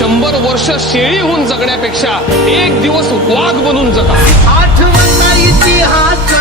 100 वर्ष शेळी होऊन जगण्यापेक्षा एक दिवस वाघ बनून जगा. आठवण इतिहास